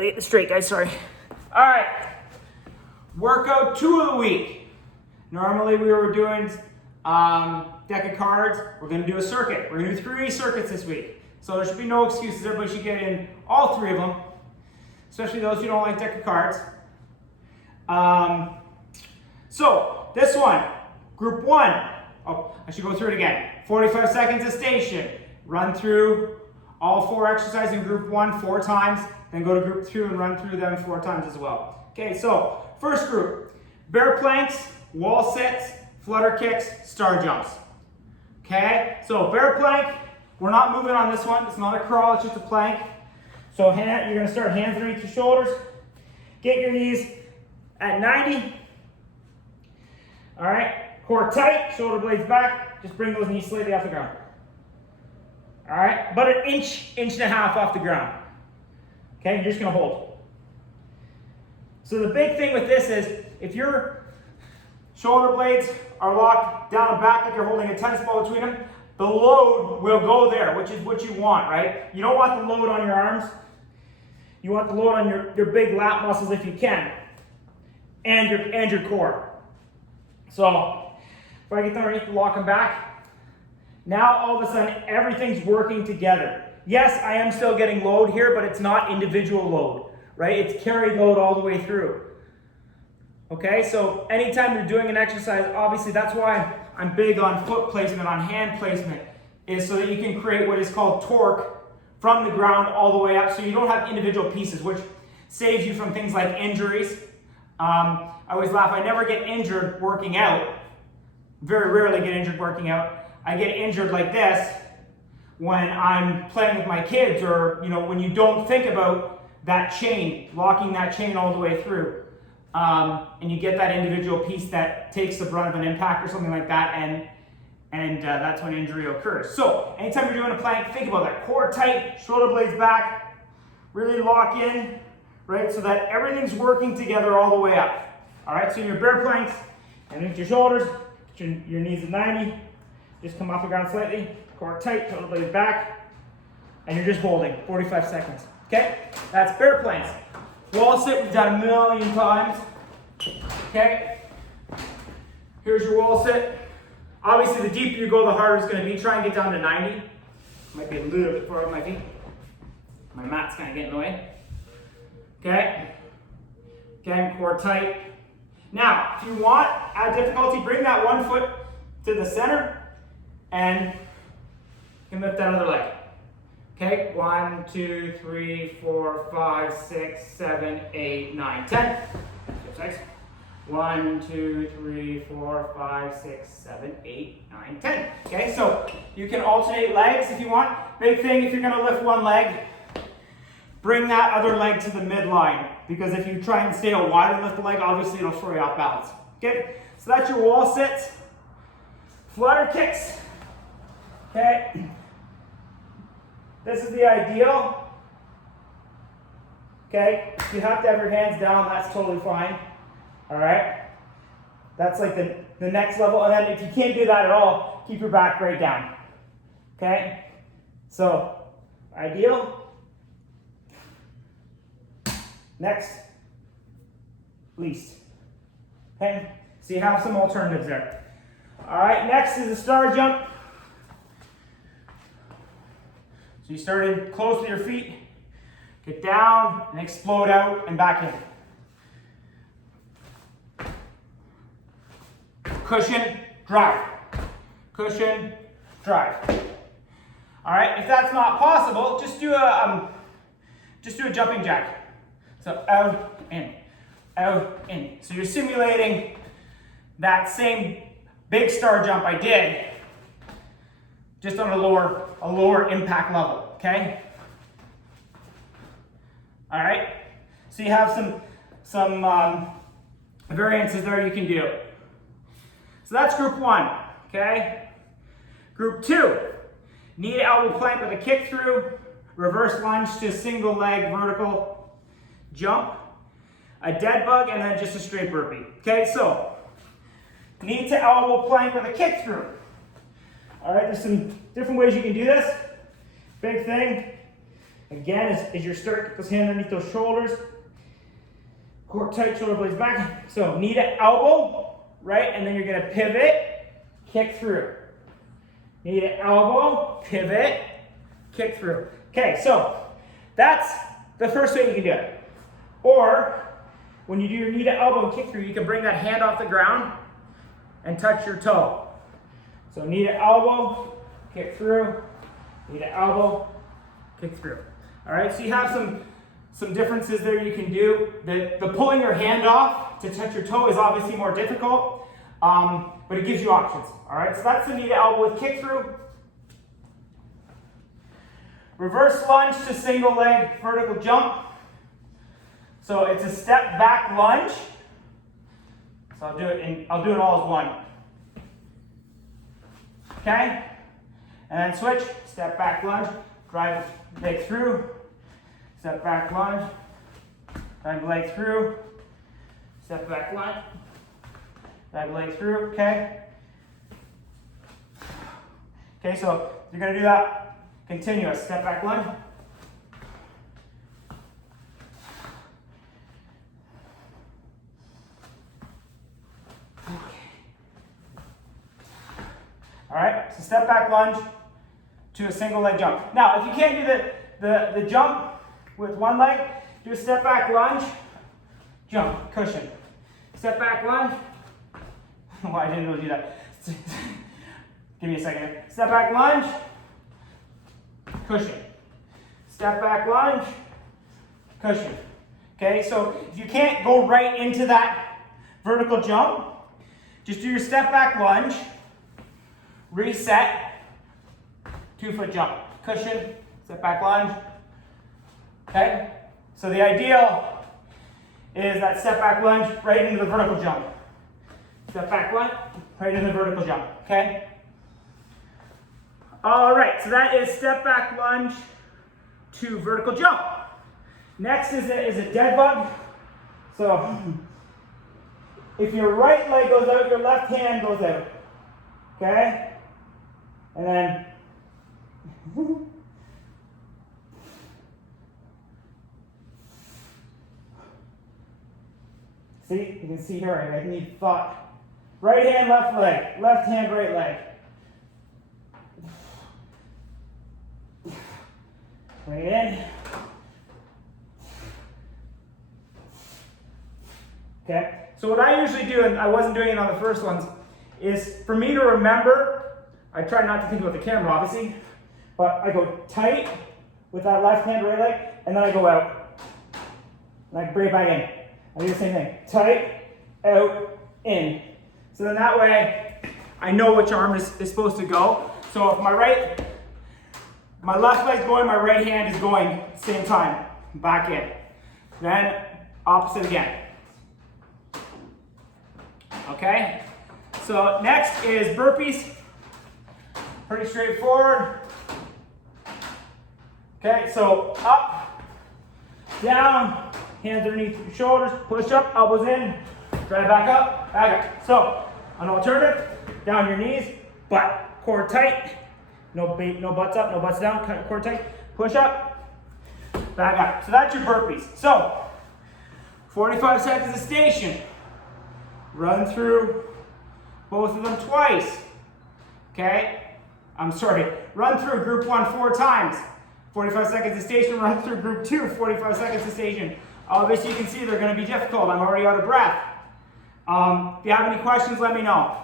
Gotta get this straight, guys, sorry. All right, workout 2 of the week. Normally we were doing deck of cards. We're gonna do a circuit. We're gonna do 3 circuits this week. So there should be no excuses. Everybody should get in all 3 of them, especially those who don't like deck of cards. So this one, group 1. Oh, I should go through it again. 45 seconds a station. Run through all 4 exercises in group 1 4 times, then go to group 2 and run through them 4 times as well. Okay, so first group, bear planks, wall sits, flutter kicks, star jumps. Okay, so bear plank, we're not moving on this one. It's not a crawl, it's just a plank. So you're gonna start hands underneath your shoulders. Get your knees at 90. All right, core tight, shoulder blades back. Just bring those knees slightly off the ground. All right, about an inch and a half off the ground. Okay, you're just gonna hold. So the big thing with this is, if your shoulder blades are locked down and back like you're holding a tennis ball between them, the load will go there, which is what you want, right? You don't want the load on your arms. You want the load on your big lat muscles if you can, and your core. So if I get underneath to lock them back, now all of a sudden everything's working together. Yes, I am still getting load here, but it's not individual load, right? It's carried load all the way through. Okay, so anytime you're doing an exercise, obviously that's why I'm big on foot placement, on hand placement, is so that you can create what is called torque from the ground all the way up, so you don't have individual pieces, which saves you from things like injuries. I always laugh, I never get injured working out. Very rarely get injured working out. I get injured like this when I'm playing with my kids, or when you don't think about that chain, locking that chain all the way through. And you get that individual piece that takes the brunt of an impact or something like that, and that's when injury occurs. So anytime you're doing a plank, think about that. Core tight, shoulder blades back, really lock in, right? So that everything's working together all the way up. All right, so your bear planks, underneath your shoulders, your knees at 90, just come off the ground slightly, core tight, shoulder blades back, and you're just holding 45 seconds. Okay, that's bear planks. Wall sit, we've done a million times. Okay, here's your wall sit. Obviously, the deeper you go, the harder it's going to be. Try and get down to 90. Might be a little bit far off my feet. My mat's kind of getting in the way. Okay, again, core tight. Now, if you want, add difficulty, bring that one foot to the center and you can lift that other leg. Okay, 1, 2, 3, 4, 5, 6, 7, 8, 9, 10. 1, 2, 3, 4, 5, 6, 7, 8, 9, 10. Okay, so you can alternate legs if you want. Big thing, if you're going to lift one leg, bring that other leg to the midline, because if you try and stay a wide and lift the leg, obviously it'll throw you off balance. Okay, so that's your wall sits. Flutter kicks. Okay, this is the ideal. Okay, if you have to have your hands down, that's totally fine. All right, that's like the next level. And then if you can't do that at all, keep your back right down. Okay, so ideal. Next, least. Okay, so you have some alternatives there. All right, next is a star jump. So you start in close to your feet, get down and explode out and back in. Cushion, drive. Cushion, drive. All right, if that's not possible, just do a jumping jack. So out, in, out, in. So you're simulating that same big star jump I did, just on a lower impact level, okay? All right, so you have some variances there you can do. So that's group 1, okay? Group 2, knee to elbow plank with a kick through, reverse lunge to single leg vertical jump, a dead bug, and then just a straight burpee. Okay, so knee to elbow plank with a kick through. All right, there's some different ways you can do this. Big thing, Again, as you start, get those hands underneath those shoulders. Core tight, shoulder blades back. So knee to elbow, right? And then you're gonna pivot, kick through. Knee to elbow, pivot, kick through. Okay, so that's the first way you can do it. Or when you do your knee to elbow and kick through, you can bring that hand off the ground and touch your toe. So knee to elbow, kick through, knee to elbow, kick through. All right, so you have some differences there you can do. The pulling your hand off to touch your toe is obviously more difficult, but it gives you options. All right, so that's the knee to elbow with kick through. Reverse lunge to single leg vertical jump. So it's a step back lunge. So I'll do it all as one. Okay? And then switch, step back lunge, drive leg through, step back lunge, drive leg through, step back lunge, drive leg through, okay? Okay, so you're gonna do that continuous, step back lunge. All right, so step back lunge to a single leg jump. Now, if you can't do the jump with one leg, do a step back lunge, jump, cushion. Step back lunge. Well, I didn't really do that. Give me a second here. Step back lunge, cushion. Step back lunge, cushion. Okay, so if you can't go right into that vertical jump, just do your step back lunge, reset, 2-foot jump, cushion, step back lunge. Okay, so the ideal is that step back lunge right into the vertical jump. Step back lunge, right into the vertical jump. Okay. All right, so that is step back lunge to vertical jump. Next is a dead bug. So if your right leg goes out, your left hand goes out. Okay? And then see, you can see here, I need thought. Right hand, left leg, left hand, right leg. Bring it in. Okay, so what I usually do, and I wasn't doing it on the first ones, is for me to remember, I try not to think about the camera obviously, but I go tight with that left hand, right leg, and then I go out. And I bring it back in. I do the same thing. Tight, out, in. So then that way, I know which arm is supposed to go. So if my left leg's going, my right hand is going same time. Back in. Then opposite again. Okay? So next is burpees. Pretty straightforward. Okay, so up, down, hands underneath your shoulders, push up, elbows in, drive back up, back up. So an alternative, down your knees, butt, core tight, no butts up, no butts down, core tight, push up, back up. So that's your burpees. So 45 seconds of station. Run through both of them twice. Okay? Run through group 1 4 times. 45 seconds of station, run through group 2, 45 seconds of station. Obviously you can see they're gonna be difficult. I'm already out of breath. If you have any questions, let me know.